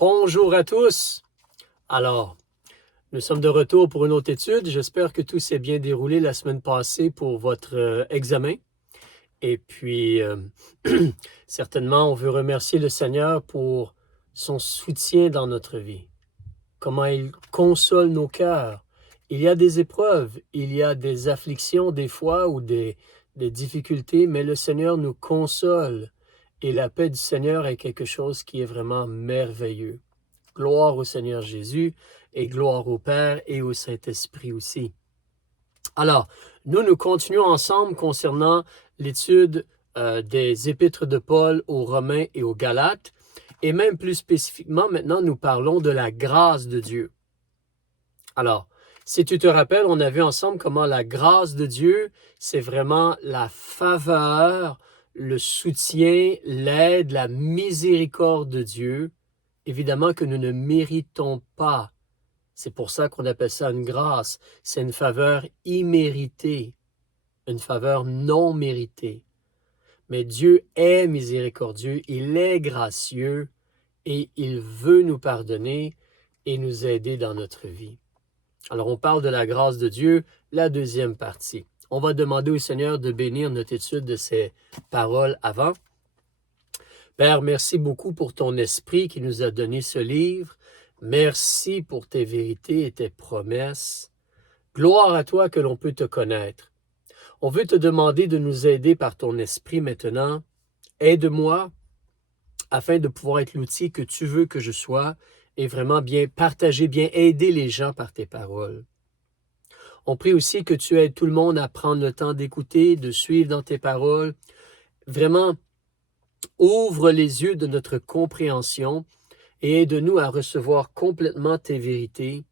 Bonjour à tous. Alors, nous sommes de retour pour une autre étude. J'espère que tout s'est bien déroulé la semaine passée pour votre examen. Et puis, certainement, on veut remercier le Seigneur pour son soutien dans notre vie. Comment il console nos cœurs. Il y a des épreuves, il y a des afflictions des fois ou des difficultés, mais le Seigneur nous console. Et la paix du Seigneur est quelque chose qui est vraiment merveilleux. Gloire au Seigneur Jésus et gloire au Père et au Saint-Esprit aussi. Alors, nous continuons ensemble concernant l'étude des épîtres de Paul aux Romains et aux Galates. Et même plus spécifiquement, maintenant, nous parlons de la grâce de Dieu. Alors, si tu te rappelles, on a vu ensemble comment la grâce de Dieu, c'est vraiment la faveur, le soutien, l'aide, la miséricorde de Dieu. Évidemment que nous ne méritons pas. C'est pour ça qu'on appelle ça une grâce. C'est une faveur imméritée, une faveur non méritée. Mais Dieu est miséricordieux, il est gracieux et il veut nous pardonner et nous aider dans notre vie. Alors, on parle de la grâce de Dieu, la deuxième partie. On va demander au Seigneur de bénir notre étude de ces paroles avant. Père, merci beaucoup pour ton esprit qui nous a donné ce livre. Merci pour tes vérités et tes promesses. Gloire à toi que l'on peut te connaître. On veut te demander de nous aider par ton esprit maintenant. Aide-moi afin de pouvoir être l'outil que tu veux que je sois et vraiment bien partager, bien aider les gens par tes paroles. On prie aussi que tu aides tout le monde à prendre le temps d'écouter, de suivre dans tes paroles. Vraiment, ouvre les yeux de notre compréhension et aide-nous à recevoir complètement tes vérités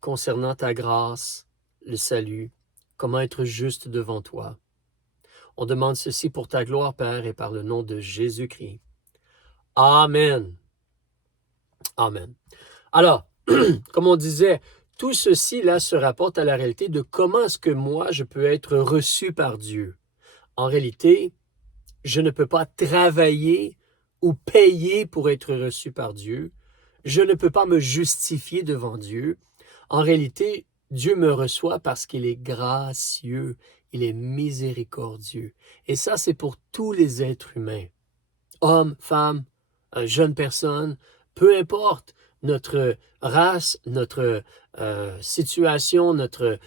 concernant ta grâce, le salut, comment être juste devant toi. On demande ceci pour ta gloire, Père, et par le nom de Jésus-Christ. Amen. Amen. Alors, comme on disait, tout ceci là se rapporte à la réalité de comment est-ce que moi je peux être reçu par Dieu. En réalité, je ne peux pas travailler ou payer pour être reçu par Dieu. Je ne peux pas me justifier devant Dieu. En réalité, Dieu me reçoit parce qu'il est gracieux, il est miséricordieux. Et ça, c'est pour tous les êtres humains. Hommes, femmes, jeunes personnes, peu importe notre race, notre situation, notre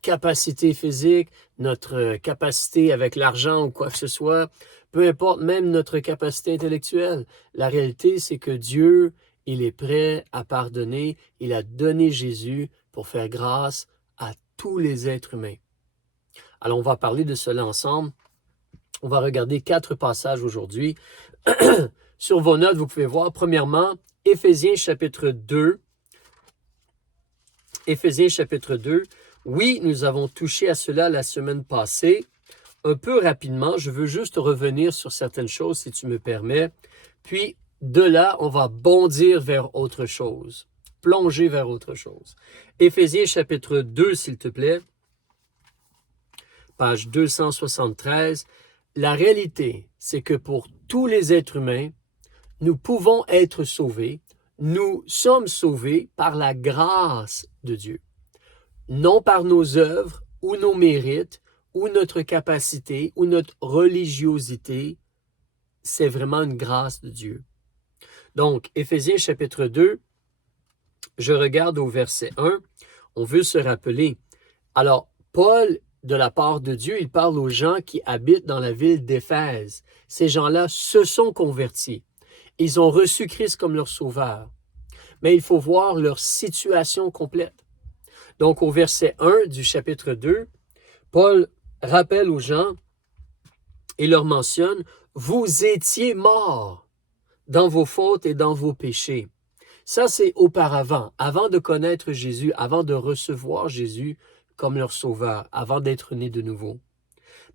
capacité physique, notre capacité avec l'argent ou quoi que ce soit, peu importe même notre capacité intellectuelle. La réalité, c'est que Dieu, il est prêt à pardonner. Il a donné Jésus pour faire grâce à tous les êtres humains. Alors, on va parler de cela ensemble. On va regarder 4 passages aujourd'hui. Sur vos notes, vous pouvez voir, premièrement, Éphésiens chapitre 2. Éphésiens chapitre 2. Oui, nous avons touché à cela la semaine passée. Un peu rapidement, je veux juste revenir sur certaines choses, si tu me permets. Puis, de là, on va bondir vers autre chose. Plonger vers autre chose. Éphésiens chapitre 2, s'il te plaît. Page 273. La réalité, c'est que pour tous les êtres humains, nous pouvons être sauvés. Nous sommes sauvés par la grâce de Dieu. Non par nos œuvres ou nos mérites ou notre capacité ou notre religiosité. C'est vraiment une grâce de Dieu. Donc, Éphésiens chapitre 2, je regarde au verset 1. On veut se rappeler. Alors, Paul, de la part de Dieu, il parle aux gens qui habitent dans la ville d'Éphèse. Ces gens-là se sont convertis. Ils ont reçu Christ comme leur sauveur. Mais il faut voir leur situation complète. Donc, au verset 1 du chapitre 2, Paul rappelle aux gens et leur mentionne « Vous étiez morts dans vos fautes et dans vos péchés. » Ça, c'est auparavant, avant de connaître Jésus, avant de recevoir Jésus comme leur sauveur, avant d'être nés de nouveau.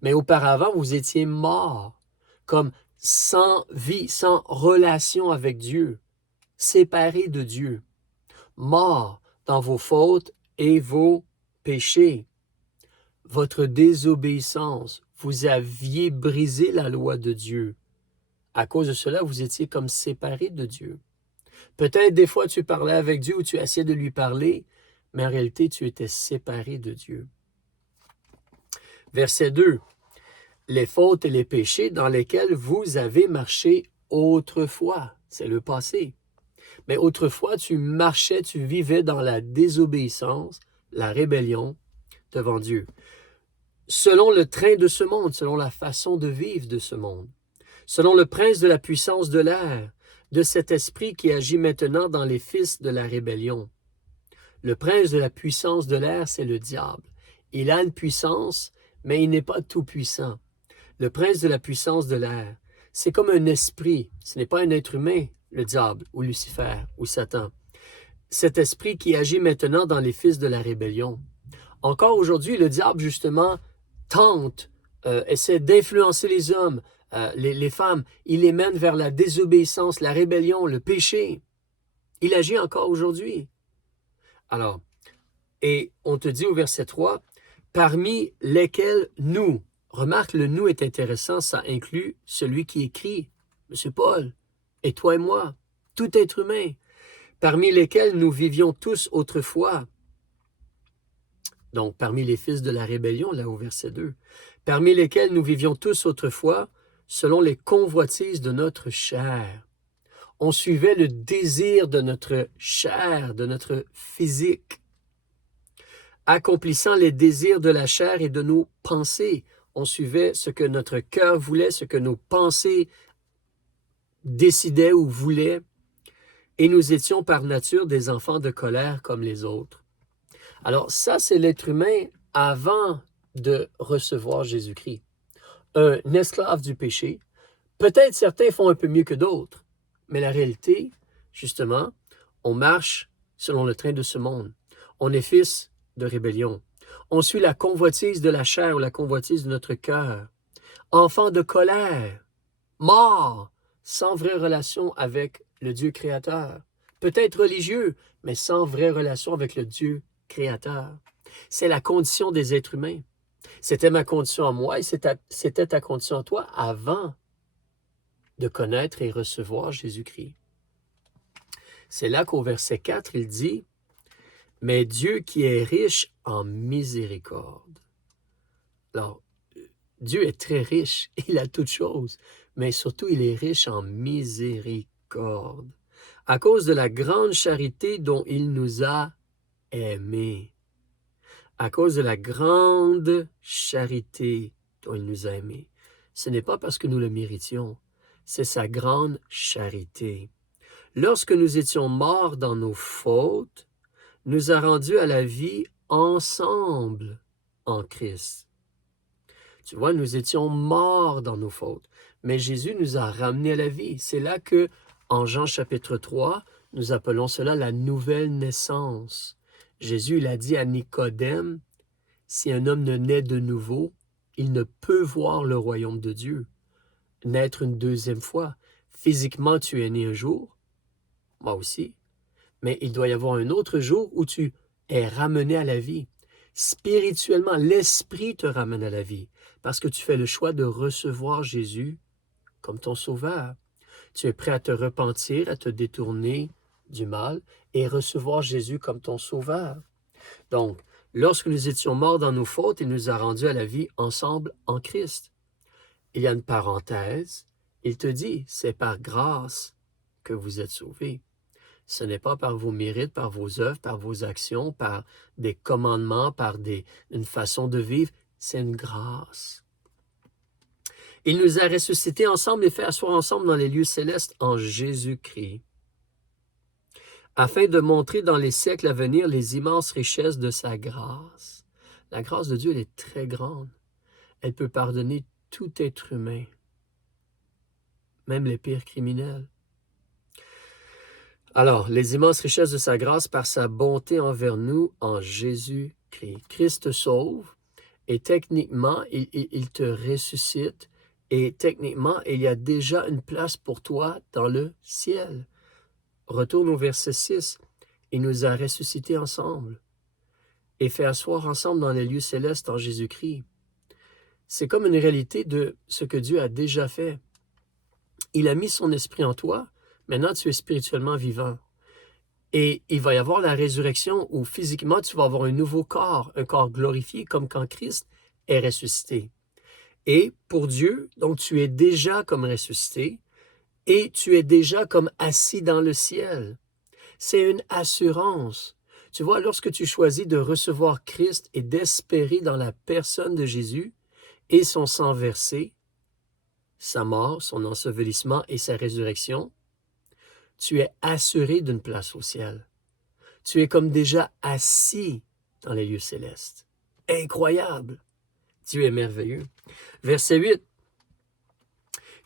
Mais auparavant, vous étiez morts, comme sans vie, sans relation avec Dieu, séparés de Dieu, morts dans vos fautes et vos péchés. Votre désobéissance, vous aviez brisé la loi de Dieu. À cause de cela, vous étiez comme séparés de Dieu. Peut-être des fois tu parlais avec Dieu ou tu essayais de lui parler, mais en réalité tu étais séparé de Dieu. Verset 2. Les fautes et les péchés dans lesquels vous avez marché autrefois. C'est le passé. Mais autrefois, tu marchais, tu vivais dans la désobéissance, la rébellion devant Dieu. Selon le train de ce monde, selon la façon de vivre de ce monde, selon le prince de la puissance de l'air, de cet esprit qui agit maintenant dans les fils de la rébellion. Le prince de la puissance de l'air, c'est le diable. Il a une puissance, mais il n'est pas tout puissant. Le prince de la puissance de l'air, c'est comme un esprit. Ce n'est pas un être humain, le diable, ou Lucifer, ou Satan. Cet esprit qui agit maintenant dans les fils de la rébellion. Encore aujourd'hui, le diable, justement, tente, essaie d'influencer les hommes, les femmes. Il les mène vers la désobéissance, la rébellion, le péché. Il agit encore aujourd'hui. Alors, et on te dit au verset 3, parmi lesquels nous. Remarque, le nous est intéressant, ça inclut celui qui écrit, M. Paul, et toi et moi, tout être humain, parmi lesquels nous vivions tous autrefois. Donc, parmi les fils de la rébellion, là au verset 2, parmi lesquels nous vivions tous autrefois, selon les convoitises de notre chair. On suivait le désir de notre chair, de notre physique, accomplissant les désirs de la chair et de nos pensées. On suivait ce que notre cœur voulait, ce que nos pensées décidaient ou voulaient, et nous étions par nature des enfants de colère comme les autres. Alors ça, c'est l'être humain avant de recevoir Jésus-Christ. Un esclave du péché. Peut-être certains font un peu mieux que d'autres, mais la réalité, justement, on marche selon le train de ce monde. On est fils de rébellion. On suit la convoitise de la chair ou la convoitise de notre cœur. Enfant de colère, mort, sans vraie relation avec le Dieu créateur. Peut-être religieux, mais sans vraie relation avec le Dieu créateur. C'est la condition des êtres humains. C'était ma condition à moi et c'était ta condition à toi avant de connaître et recevoir Jésus-Christ. C'est là qu'au verset 4, il dit « Mais Dieu qui est riche en miséricorde. » Alors, Dieu est très riche, il a toutes choses, mais surtout il est riche en miséricorde, à cause de la grande charité dont il nous a aimés. À cause de la grande charité dont il nous a aimés. Ce n'est pas parce que nous le méritions, c'est sa grande charité. Lorsque nous étions morts dans nos fautes, nous a rendus à la vie ensemble en Christ. Tu vois, nous étions morts dans nos fautes, mais Jésus nous a ramenés à la vie. C'est là que, en Jean chapitre 3, nous appelons cela la nouvelle naissance. Jésus, il a dit à Nicodème, si un homme ne naît de nouveau, il ne peut voir le royaume de Dieu. Naître une deuxième fois. Physiquement, tu es né un jour, moi aussi, mais il doit y avoir un autre jour où tu es ramené à la vie. Spirituellement, l'Esprit te ramène à la vie parce que tu fais le choix de recevoir Jésus comme ton sauveur. Tu es prêt à te repentir, à te détourner du mal et recevoir Jésus comme ton sauveur. Donc, lorsque nous étions morts dans nos fautes, il nous a rendus à la vie ensemble en Christ. Il y a une parenthèse, il te dit, c'est par grâce que vous êtes sauvés. Ce n'est pas par vos mérites, par vos œuvres, par vos actions, par des commandements, par une façon de vivre. C'est une grâce. Il nous a ressuscités ensemble et fait asseoir ensemble dans les lieux célestes en Jésus-Christ, afin de montrer dans les siècles à venir les immenses richesses de sa grâce. La grâce de Dieu, elle est très grande. Elle peut pardonner tout être humain, même les pires criminels. Alors, les immenses richesses de sa grâce par sa bonté envers nous en Jésus-Christ. Christ te sauve et techniquement, il te ressuscite et techniquement, il y a déjà une place pour toi dans le ciel. Retourne au verset 6. Il nous a ressuscités ensemble et fait asseoir ensemble dans les lieux célestes en Jésus-Christ. C'est comme une réalité de ce que Dieu a déjà fait. Il a mis son esprit en toi, Maintenant, tu es spirituellement vivant. Et il va y avoir la résurrection où physiquement, tu vas avoir un nouveau corps, un corps glorifié, comme quand Christ est ressuscité. Et pour Dieu, donc tu es déjà comme ressuscité et tu es déjà comme assis dans le ciel. C'est une assurance. Tu vois, lorsque tu choisis de recevoir Christ et d'espérer dans la personne de Jésus et son sang versé, sa mort, son ensevelissement et sa résurrection, tu es assuré d'une place au ciel. Tu es comme déjà assis dans les lieux célestes. Incroyable! Dieu est merveilleux. Verset 8.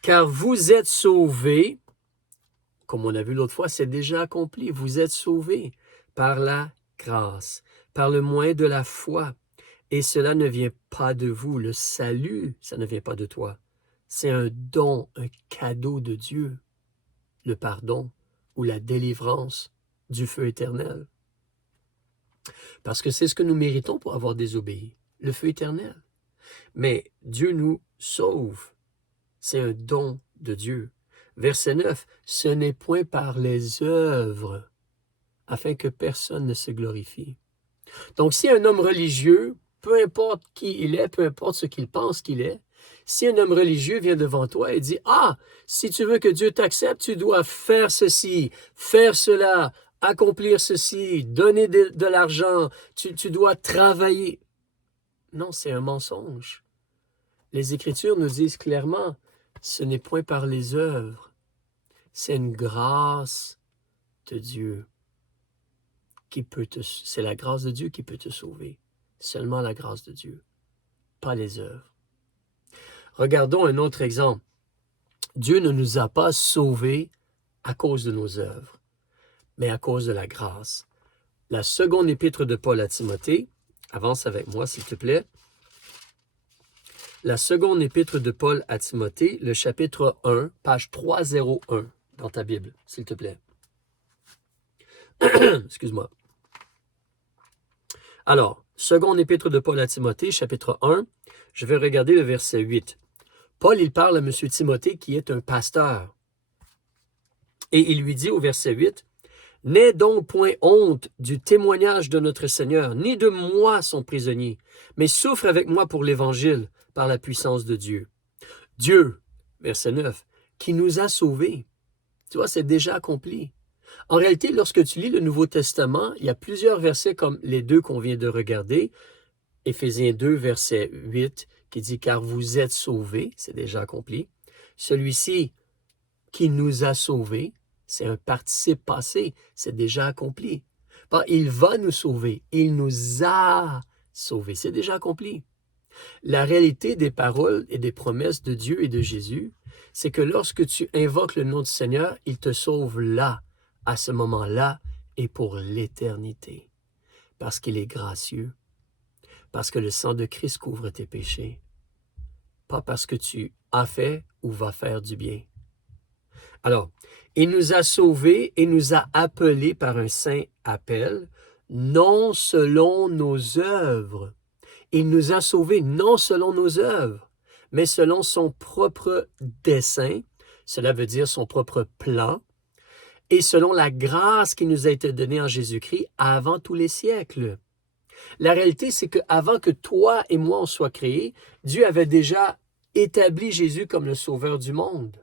Car vous êtes sauvés, comme on a vu l'autre fois, c'est déjà accompli. Vous êtes sauvés par la grâce, par le moyen de la foi. Et cela ne vient pas de vous. Le salut, ça ne vient pas de toi. C'est un don, un cadeau de Dieu. Le pardon ou la délivrance du feu éternel. Parce que c'est ce que nous méritons pour avoir désobéi, le feu éternel. Mais Dieu nous sauve. C'est un don de Dieu. Verset 9, ce n'est point par les œuvres, afin que personne ne se glorifie. Donc, si un homme religieux, peu importe qui il est, peu importe ce qu'il pense qu'il est, si un homme religieux vient devant toi et dit, « Ah, si tu veux que Dieu t'accepte, tu dois faire ceci, faire cela, accomplir ceci, donner de l'argent, tu dois travailler. » Non, c'est un mensonge. Les Écritures nous disent clairement, ce n'est point par les œuvres, c'est une grâce de Dieu c'est la grâce de Dieu qui peut te sauver. Seulement la grâce de Dieu, pas les œuvres. Regardons un autre exemple. Dieu ne nous a pas sauvés à cause de nos œuvres, mais à cause de la grâce. La seconde épître de Paul à Timothée, avance avec moi s'il te plaît. La seconde épître de Paul à Timothée, le chapitre 1, page 301 dans ta Bible, s'il te plaît. Excuse-moi. Alors, seconde épître de Paul à Timothée, chapitre 1, je vais regarder le verset 8. Paul, il parle à M. Timothée qui est un pasteur. Et il lui dit au verset 8, « N'aie donc point honte du témoignage de notre Seigneur, ni de moi son prisonnier, mais souffre avec moi pour l'Évangile par la puissance de Dieu. » Dieu, verset 9, qui nous a sauvés. Tu vois, c'est déjà accompli. En réalité, lorsque tu lis le Nouveau Testament, il y a plusieurs versets comme les deux qu'on vient de regarder. Éphésiens 2, verset 8, qui dit « Car vous êtes sauvés », c'est déjà accompli. Celui-ci, qui nous a sauvés, c'est un participe passé, c'est déjà accompli. Il va nous sauver, il nous a sauvés, c'est déjà accompli. La réalité des paroles et des promesses de Dieu et de Jésus, c'est que lorsque tu invoques le nom du Seigneur, il te sauve là, à ce moment-là et pour l'éternité, parce qu'il est gracieux, parce que le sang de Christ couvre tes péchés, pas parce que tu as fait ou vas faire du bien. Alors, il nous a sauvés et nous a appelés par un saint appel, non selon nos œuvres. Il nous a sauvés non selon nos œuvres, mais selon son propre dessein, cela veut dire son propre plan, et selon la grâce qui nous a été donnée en Jésus-Christ avant tous les siècles. La réalité, c'est qu'avant que toi et moi on soit créés, Dieu avait déjà établi Jésus comme le sauveur du monde.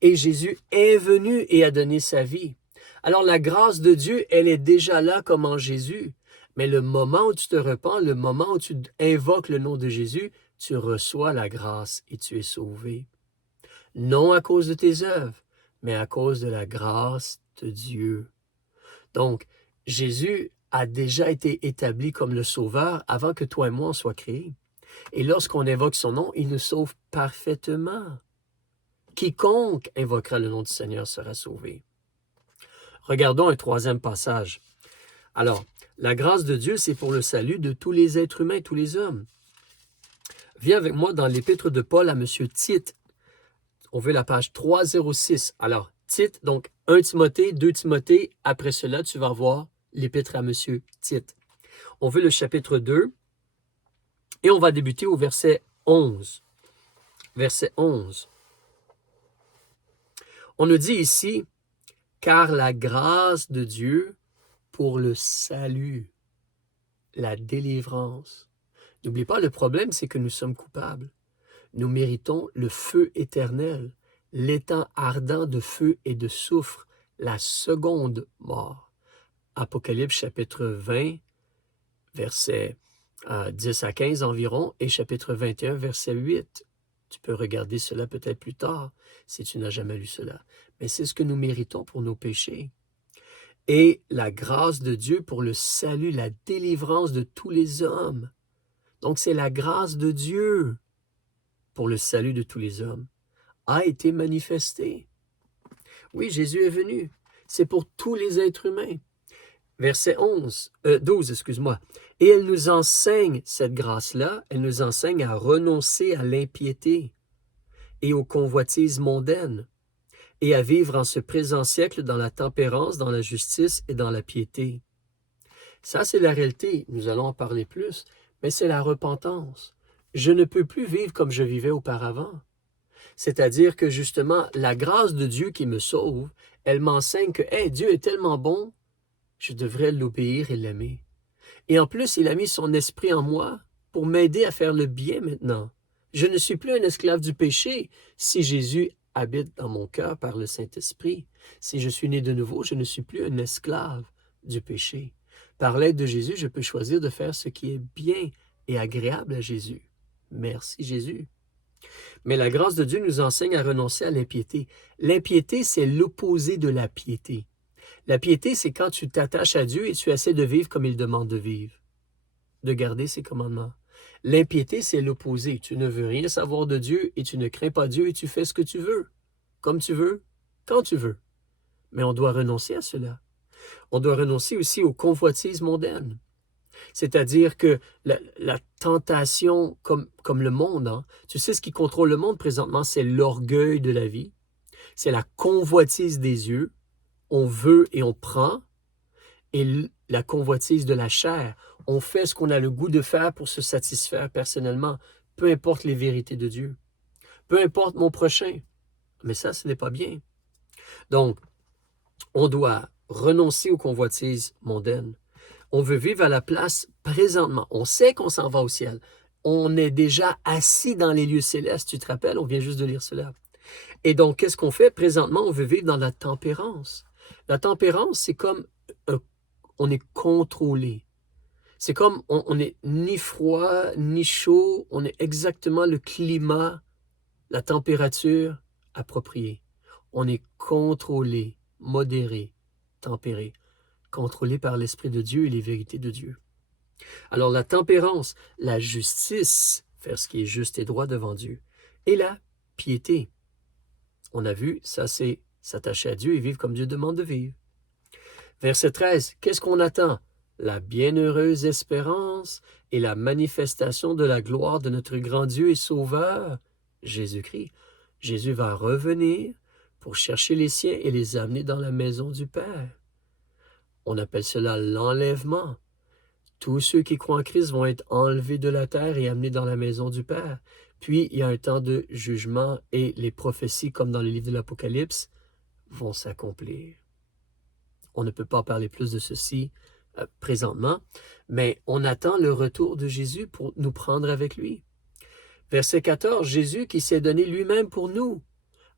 Et Jésus est venu et a donné sa vie. Alors la grâce de Dieu, elle est déjà là comme en Jésus. Mais le moment où tu te repens, le moment où tu invoques le nom de Jésus, tu reçois la grâce et tu es sauvé. Non à cause de tes œuvres, mais à cause de la grâce de Dieu. Donc, Jésus a déjà été établi comme le sauveur avant que toi et moi on soient créés. Et lorsqu'on invoque son nom, il nous sauve parfaitement. Quiconque invoquera le nom du Seigneur sera sauvé. Regardons un troisième passage. Alors, la grâce de Dieu, c'est pour le salut de tous les êtres humains, tous les hommes. Viens avec moi dans l'épître de Paul à M. Tite. On veut la page 306. Alors, Tite, donc 1 Timothée, 2 Timothée. Après cela, tu vas voir l'épître à M. Tite. On veut le chapitre 2 et on va débuter au verset 11. Verset 11. On nous dit ici, car la grâce de Dieu pour le salut, la délivrance. N'oublie pas, le problème, c'est que nous sommes coupables. Nous méritons le feu éternel, l'étang ardent de feu et de soufre, la seconde mort. Apocalypse chapitre 20, versets 10 à 15 environ, et chapitre 21, verset 8. Tu peux regarder cela peut-être plus tard, si tu n'as jamais lu cela. Mais c'est ce que nous méritons pour nos péchés. Et la grâce de Dieu pour le salut, la délivrance de tous les hommes. Donc c'est la grâce de Dieu pour le salut de tous les hommes, a été manifestée. Oui, Jésus est venu. C'est pour tous les êtres humains. Verset 12, excuse-moi. Et elle nous enseigne, cette grâce-là, elle nous enseigne à renoncer à l'impiété et aux convoitises mondaines et à vivre en ce présent siècle dans la tempérance, dans la justice et dans la piété. Ça, c'est la réalité. Nous allons en parler plus, mais c'est la repentance. Je ne peux plus vivre comme je vivais auparavant. C'est-à-dire que justement, la grâce de Dieu qui me sauve, elle m'enseigne que hey, Dieu est tellement bon, je devrais l'obéir et l'aimer. Et en plus, il a mis son esprit en moi pour m'aider à faire le bien maintenant. Je ne suis plus un esclave du péché si Jésus habite dans mon cœur par le Saint-Esprit. Si je suis né de nouveau, je ne suis plus un esclave du péché. Par l'aide de Jésus, je peux choisir de faire ce qui est bien et agréable à Jésus. Merci Jésus. Mais la grâce de Dieu nous enseigne à renoncer à l'impiété. L'impiété, c'est l'opposé de la piété. La piété, c'est quand tu t'attaches à Dieu et tu essaies de vivre comme il demande de vivre, de garder ses commandements. L'impiété, c'est l'opposé. Tu ne veux rien savoir de Dieu et tu ne crains pas Dieu et tu fais ce que tu veux, comme tu veux, quand tu veux. Mais on doit renoncer à cela. On doit renoncer aussi aux convoitises mondaines. C'est-à-dire que la tentation, comme le monde, hein, tu sais ce qui contrôle le monde présentement, c'est l'orgueil de la vie, c'est la convoitise des yeux, on veut et on prend, et la convoitise de la chair, on fait ce qu'on a le goût de faire pour se satisfaire personnellement, peu importe les vérités de Dieu, peu importe mon prochain, mais ça, ce n'est pas bien. Donc, on doit renoncer aux convoitises mondaines. On veut vivre à la place présentement. On sait qu'on s'en va au ciel. On est déjà assis dans les lieux célestes. Tu te rappelles, on vient juste de lire cela. Et donc, qu'est-ce qu'on fait? Présentement, on veut vivre dans la tempérance. La tempérance, c'est comme on est contrôlé. C'est comme on n'est ni froid, ni chaud. On est exactement le climat, la température appropriée. On est contrôlé, modéré, tempéré. Contrôlé par l'Esprit de Dieu et les vérités de Dieu. Alors la tempérance, la justice, faire ce qui est juste et droit devant Dieu, et la piété. On a vu, ça c'est s'attacher à Dieu et vivre comme Dieu demande de vivre. Verset 13, qu'est-ce qu'on attend? La bienheureuse espérance et la manifestation de la gloire de notre grand Dieu et Sauveur, Jésus-Christ. Jésus va revenir pour chercher les siens et les amener dans la maison du Père. On appelle cela l'enlèvement. Tous ceux qui croient en Christ vont être enlevés de la terre et amenés dans la maison du Père. Puis, il y a un temps de jugement et les prophéties, comme dans le livre de l'Apocalypse, vont s'accomplir. On ne peut pas parler plus de ceci présentement, mais on attend le retour de Jésus pour nous prendre avec lui. Verset 14, Jésus qui s'est donné lui-même pour nous,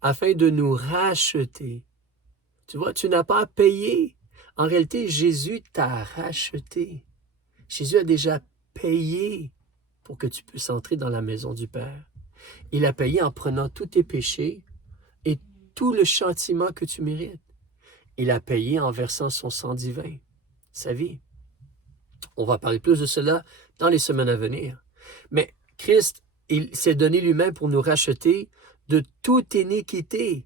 afin de nous racheter. Tu vois, tu n'as pas à payer. En réalité, Jésus t'a racheté. Jésus a déjà payé pour que tu puisses entrer dans la maison du Père. Il a payé en prenant tous tes péchés et tout le châtiment que tu mérites. Il a payé en versant son sang divin, sa vie. On va parler plus de cela dans les semaines à venir. Mais Christ, il s'est donné lui-même pour nous racheter de toute iniquité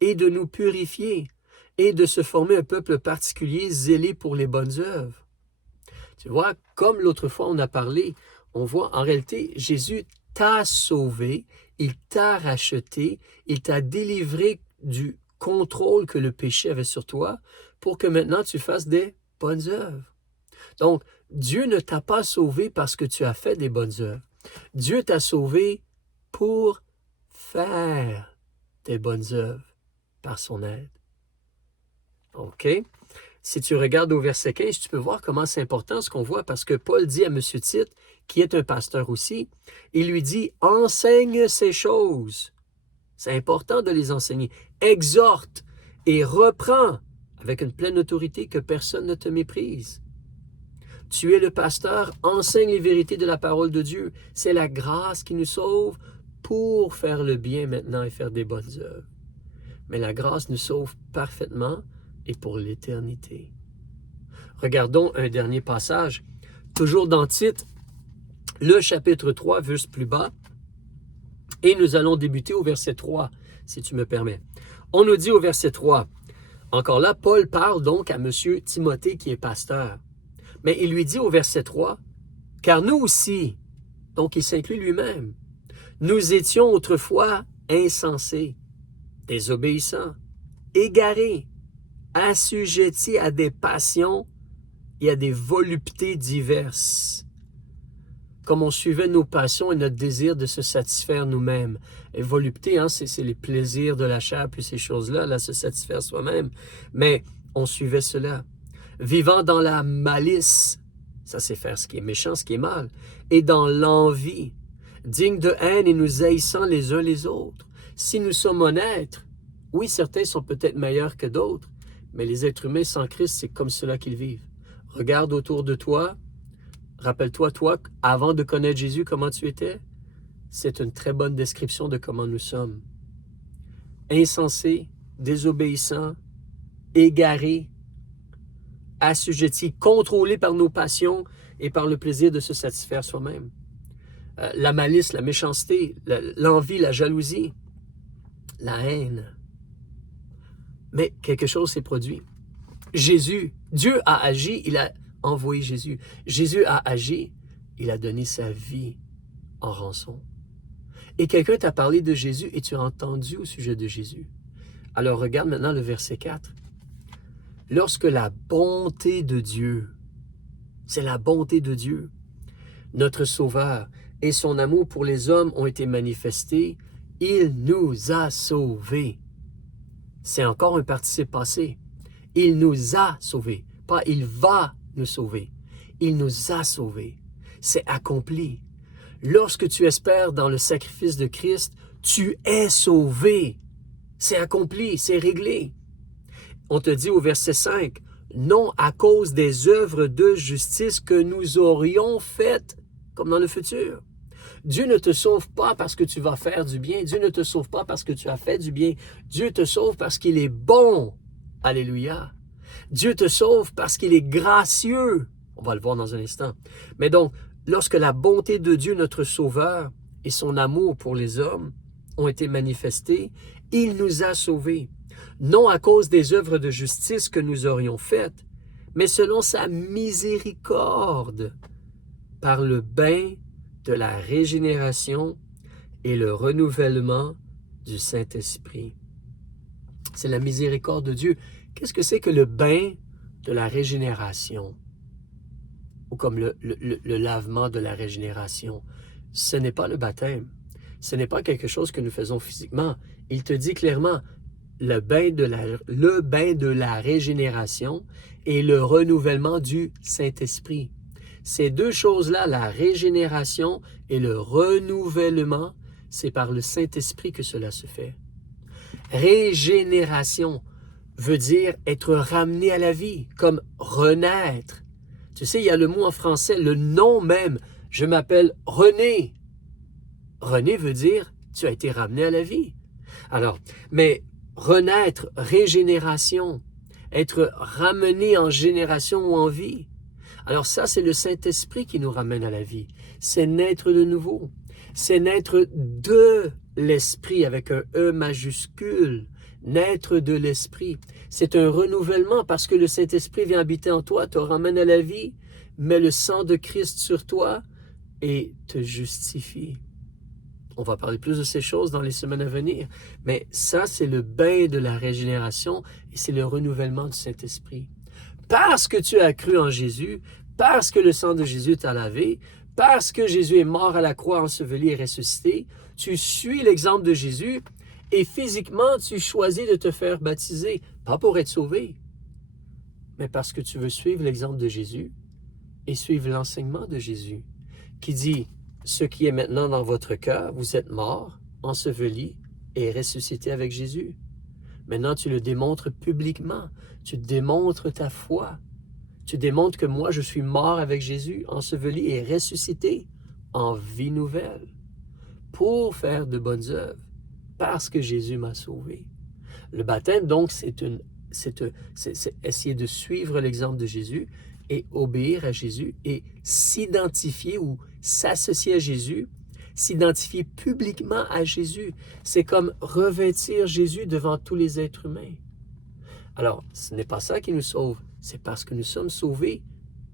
et de nous purifier et de se former un peuple particulier zélé pour les bonnes œuvres. Tu vois, comme l'autre fois on a parlé, on voit en réalité, Jésus t'a sauvé, il t'a racheté, il t'a délivré du contrôle que le péché avait sur toi pour que maintenant tu fasses des bonnes œuvres. Donc, Dieu ne t'a pas sauvé parce que tu as fait des bonnes œuvres. Dieu t'a sauvé pour faire des bonnes œuvres par son aide. OK? Si tu regardes au verset 15, tu peux voir comment c'est important ce qu'on voit, parce que Paul dit à M. Tite, qui est un pasteur aussi, il lui dit « Enseigne ces choses ». C'est important de les enseigner. Exhorte et reprends avec une pleine autorité, que personne ne te méprise. Tu es le pasteur, enseigne les vérités de la parole de Dieu. C'est la grâce qui nous sauve pour faire le bien maintenant et faire des bonnes œuvres. Mais la grâce nous sauve parfaitement et pour l'éternité. Regardons un dernier passage, toujours dans Tite, le chapitre 3, juste plus bas, et nous allons débuter au verset 3, si tu me permets. On nous dit au verset 3, encore là, Paul parle donc à M. Timothée qui est pasteur, mais il lui dit au verset 3, « Car nous aussi, donc il s'inclut lui-même, nous étions autrefois insensés, désobéissants, égarés, assujettis à des passions et à des voluptés diverses. » Comme on suivait nos passions et notre désir de se satisfaire nous-mêmes. Et volupté, hein, c'est les plaisirs de la chair, puis ces choses-là, là, se satisfaire soi-même. Mais on suivait cela. Vivant dans la malice, ça c'est faire ce qui est méchant, ce qui est mal, et dans l'envie, digne de haine et nous haïssant les uns les autres. Si nous sommes honnêtes, oui, certains sont peut-être meilleurs que d'autres, mais les êtres humains sans Christ, c'est comme cela qu'ils vivent. Regarde autour de toi. Rappelle-toi, toi, avant de connaître Jésus, comment tu étais? C'est une très bonne description de comment nous sommes. Insensés, désobéissants, égarés, assujettis, contrôlés par nos passions et par le plaisir de se satisfaire soi-même. La malice, la méchanceté, l'envie, la jalousie, la haine. Mais quelque chose s'est produit. Jésus, Dieu a agi, il a envoyé Jésus. Jésus a agi, il a donné sa vie en rançon. Et quelqu'un t'a parlé de Jésus et tu as entendu au sujet de Jésus. Alors regarde maintenant le verset 4. Lorsque la bonté de Dieu, c'est la bonté de Dieu, notre Sauveur et son amour pour les hommes ont été manifestés, il nous a sauvés. C'est encore un participe passé. Il nous a sauvés, pas il va nous sauver. Il nous a sauvés. C'est accompli. Lorsque tu espères dans le sacrifice de Christ, tu es sauvé. C'est accompli, c'est réglé. On te dit au verset 5, non à cause des œuvres de justice que nous aurions faites, comme dans le futur. Dieu ne te sauve pas parce que tu vas faire du bien. Dieu ne te sauve pas parce que tu as fait du bien. Dieu te sauve parce qu'il est bon. Alléluia. Dieu te sauve parce qu'il est gracieux. On va le voir dans un instant. Mais donc, lorsque la bonté de Dieu, notre Sauveur, et son amour pour les hommes ont été manifestés, il nous a sauvés. Non à cause des œuvres de justice que nous aurions faites, mais selon sa miséricorde, par le bain de la régénération et le renouvellement du Saint-Esprit. C'est la miséricorde de Dieu. Qu'est-ce que c'est que le bain de la régénération? Ou comme le lavement de la régénération? Ce n'est pas le baptême. Ce n'est pas quelque chose que nous faisons physiquement. Il te dit clairement, le bain de la régénération et le renouvellement du Saint-Esprit. Ces deux choses-là, la régénération et le renouvellement, c'est par le Saint-Esprit que cela se fait. Régénération veut dire être ramené à la vie, comme renaître. Tu sais, il y a le mot en français, le nom même. Je m'appelle René. René veut dire tu as été ramené à la vie. Alors, mais renaître, régénération, être ramené en génération ou en vie. Alors ça, c'est le Saint-Esprit qui nous ramène à la vie. C'est naître de nouveau. C'est naître de l'Esprit avec un E majuscule. Naître de l'Esprit. C'est un renouvellement parce que le Saint-Esprit vient habiter en toi, te ramène à la vie, met le sang de Christ sur toi et te justifie. On va parler plus de ces choses dans les semaines à venir, mais ça, c'est le bain de la régénération et c'est le renouvellement du Saint-Esprit. Parce que tu as cru en Jésus, parce que le sang de Jésus t'a lavé, parce que Jésus est mort à la croix, enseveli et ressuscité, tu suis l'exemple de Jésus et physiquement, tu choisis de te faire baptiser, pas pour être sauvé, Mais parce que tu veux suivre l'exemple de Jésus et suivre l'enseignement de Jésus, qui dit, ce qui est maintenant dans votre cœur, vous êtes mort, enseveli et ressuscité avec Jésus. Maintenant, tu le démontres publiquement. Tu démontres ta foi. Tu démontres que moi, je suis mort avec Jésus, enseveli et ressuscité en vie nouvelle pour faire de bonnes œuvres, parce que Jésus m'a sauvé. Le baptême, donc, c'est essayer de suivre l'exemple de Jésus et obéir à Jésus et s'identifier ou s'associer à Jésus, s'identifier publiquement à Jésus. C'est comme revêtir Jésus devant tous les êtres humains. Alors, ce n'est pas ça qui nous sauve, c'est parce que nous sommes sauvés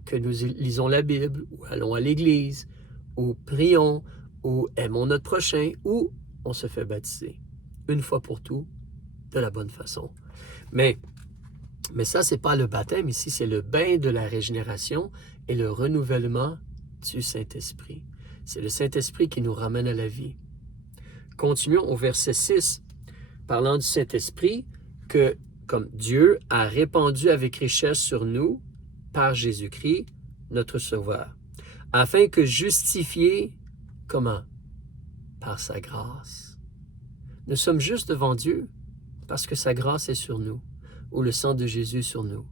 que nous lisons la Bible, ou allons à l'Église, ou prions, ou aimons notre prochain, ou on se fait baptiser, une fois pour tout, de la bonne façon. Mais ça, ce n'est pas le baptême ici, c'est le bain de la régénération et le renouvellement du Saint-Esprit. C'est le Saint-Esprit qui nous ramène à la vie. Continuons au verset 6, parlant du Saint-Esprit, que comme Dieu a répandu avec richesse sur nous par Jésus-Christ, notre Sauveur, afin que justifiés, comment? Par sa grâce. Nous sommes justes devant Dieu parce que sa grâce est sur nous, ou le sang de Jésus sur nous,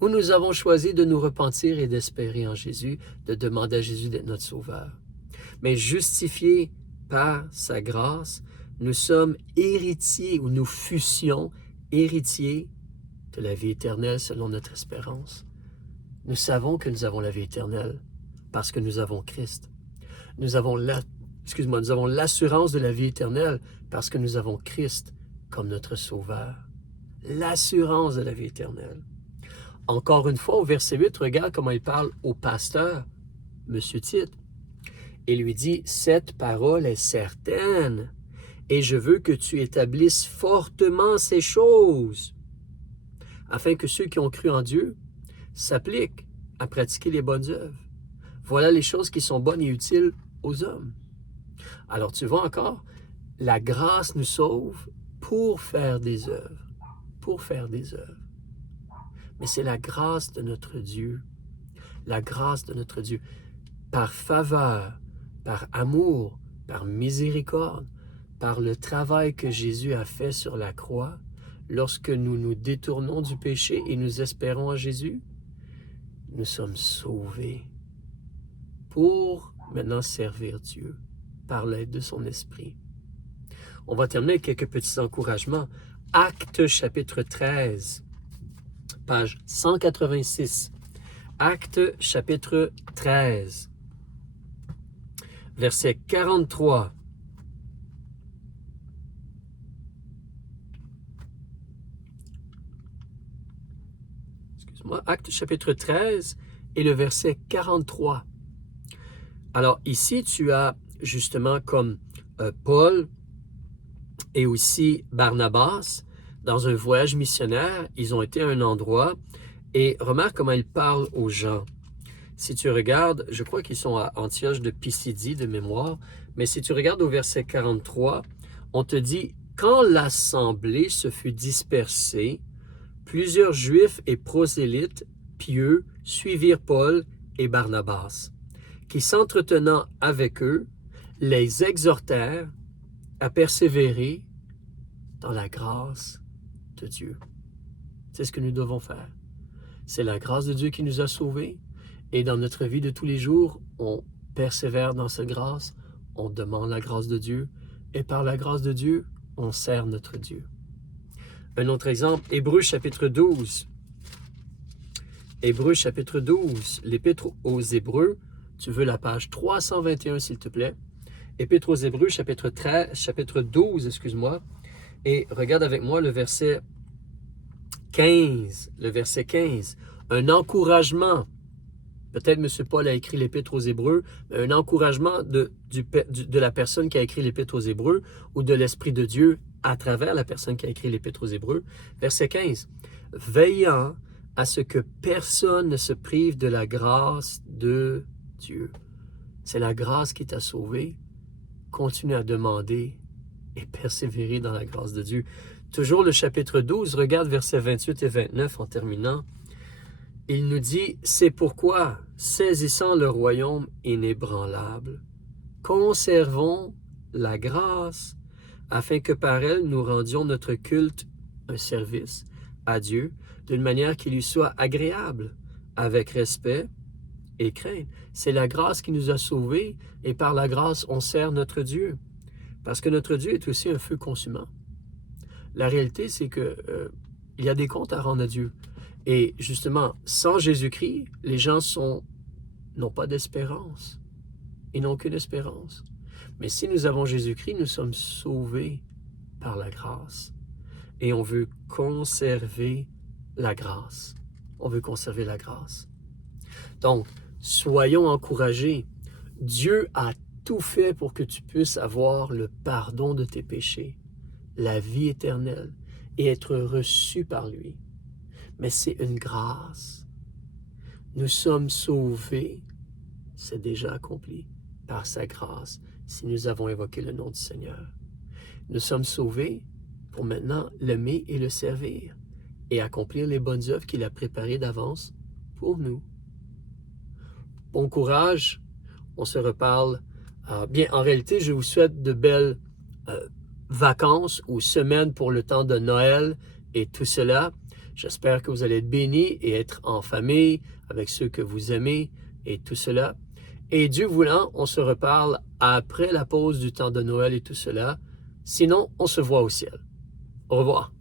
où nous avons choisi de nous repentir et d'espérer en Jésus, de demander à Jésus d'être notre Sauveur. Mais justifiés par sa grâce, nous sommes héritiers, ou nous fussions héritiers de la vie éternelle selon notre espérance. Nous savons que nous avons la vie éternelle parce que nous avons Christ. Nous avons l'assurance de la vie éternelle parce que nous avons Christ comme notre Sauveur. L'assurance de la vie éternelle. Encore une fois, au verset 8, regarde comment il parle au pasteur, M. Tite. Il lui dit, « Cette parole est certaine, et je veux que tu établisses fortement ces choses, afin que ceux qui ont cru en Dieu s'appliquent à pratiquer les bonnes œuvres. Voilà les choses qui sont bonnes et utiles aux hommes. » Alors tu vois encore, la grâce nous sauve pour faire des œuvres, Mais c'est la grâce de notre Dieu, par faveur, par amour, par miséricorde, par le travail que Jésus a fait sur la croix, lorsque nous nous détournons du péché et nous espérons en Jésus, nous sommes sauvés pour maintenant servir Dieu par l'aide de son Esprit. On va terminer avec quelques petits encouragements. Actes chapitre 13, page 186. Actes chapitre 13, verset 43. Actes chapitre 13 et le verset 43. Alors ici, tu as justement comme Paul et aussi Barnabas, dans un voyage missionnaire, ils ont été à un endroit et remarque comment ils parlent aux gens. Si tu regardes, je crois qu'ils sont à Antioche de Pisidie de mémoire, mais si tu regardes au verset 43, on te dit « Quand l'assemblée se fut dispersée, plusieurs Juifs et prosélytes pieux suivirent Paul et Barnabas, qui s'entretenant avec eux, les exhortèrent à persévérer dans la grâce de Dieu. » C'est ce que nous devons faire. C'est la grâce de Dieu qui nous a sauvés et dans notre vie de tous les jours, on persévère dans cette grâce, on demande la grâce de Dieu et par la grâce de Dieu, on sert notre Dieu. Un autre exemple, Hébreux chapitre 12. Hébreux chapitre 12, l'Épître aux Hébreux, tu veux la page 321 s'il te plaît. Épître aux Hébreux chapitre 12, et regarde avec moi le verset 15. Le verset 15, un encouragement. Peut-être M. Paul a écrit l'Épître aux Hébreux, mais un encouragement de la personne qui a écrit l'Épître aux Hébreux ou de l'Esprit de Dieu à travers la personne qui a écrit l'Épître aux Hébreux. Verset 15. Veillant à ce que personne ne se prive de la grâce de Dieu. C'est la grâce qui t'a sauvé. Continue à demander et persévérer dans la grâce de Dieu. Toujours le chapitre 12, regarde versets 28 et 29 en terminant. il nous dit, c'est pourquoi, saisissant le royaume inébranlable, conservons la grâce, afin que par elle nous rendions notre culte un service à Dieu, d'une manière qui lui soit agréable, avec respect et crainte. C'est la grâce qui nous a sauvés, et par la grâce, on sert notre Dieu. Parce que notre Dieu est aussi un feu consumant. La réalité, c'est que il y a des comptes à rendre à Dieu. Et justement, sans Jésus-Christ, les gens n'ont pas d'espérance. Ils n'ont aucune espérance. Mais si nous avons Jésus-Christ, nous sommes sauvés par la grâce. Et on veut conserver la grâce. On veut conserver la grâce. Donc, soyons encouragés. Dieu a tout fait pour que tu puisses avoir le pardon de tes péchés, la vie éternelle et être reçu par lui. Mais c'est une grâce. Nous sommes sauvés, c'est déjà accompli par sa grâce si nous avons évoqué le nom du Seigneur. Nous sommes sauvés pour maintenant l'aimer et le servir et accomplir les bonnes œuvres qu'il a préparées d'avance pour nous. Bon courage, on se reparle. Bien, en réalité, je vous souhaite de belles vacances ou semaines pour le temps de Noël et tout cela. J'espère que vous allez être bénis et être en famille avec ceux que vous aimez et tout cela. Et Dieu voulant, on se reparle après la pause du temps de Noël et tout cela. Sinon, on se voit au ciel. Au revoir.